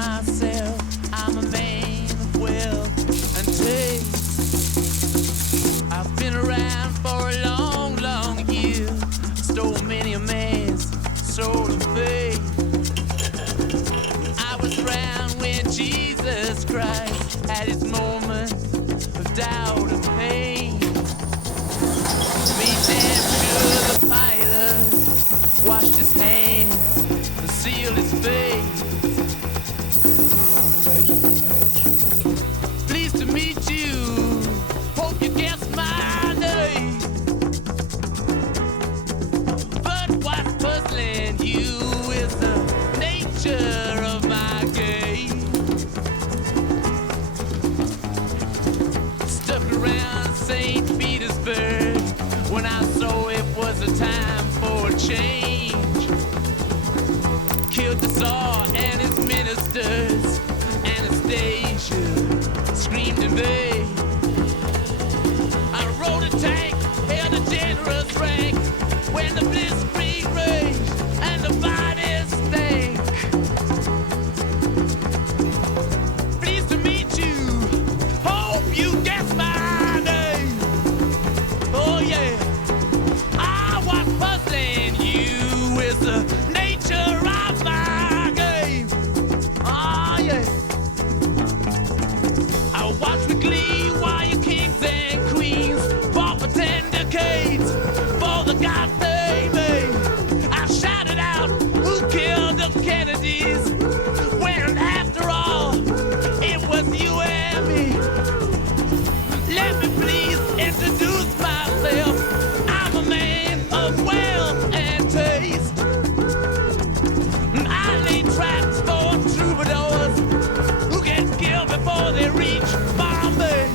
myself, I'm a man of wealth and taste. I've been around for a long, long year, stole many a man's soul and faith. I was around when Jesus Christ had his moments of doubt and pain. Made damn sure the pilot washed his hands and sealed his face. Pleased to meet you, hope you guess my name. But what's puzzling you is the nature of my game. Stuck around St. Petersburg when I saw it was a time for a change. Killed the Tsar and his ministers. Anastasia screamed in vain. I rode a tank, held a generous rank when the blitzkrieg raged and the bodies stank. Pleased to meet you, hope you guess my name. Oh yeah, I was puzzling you with the nature of my game. Oh yeah, I watched with glee while your kings and queens fought for 10 decades for the gods they made. I shouted out, who killed the Kennedys? When after all, it was you and me. Let me please introduce myself. I'm a man of wealth and taste. I lay traps for troubadours who get killed before they reach Bombay.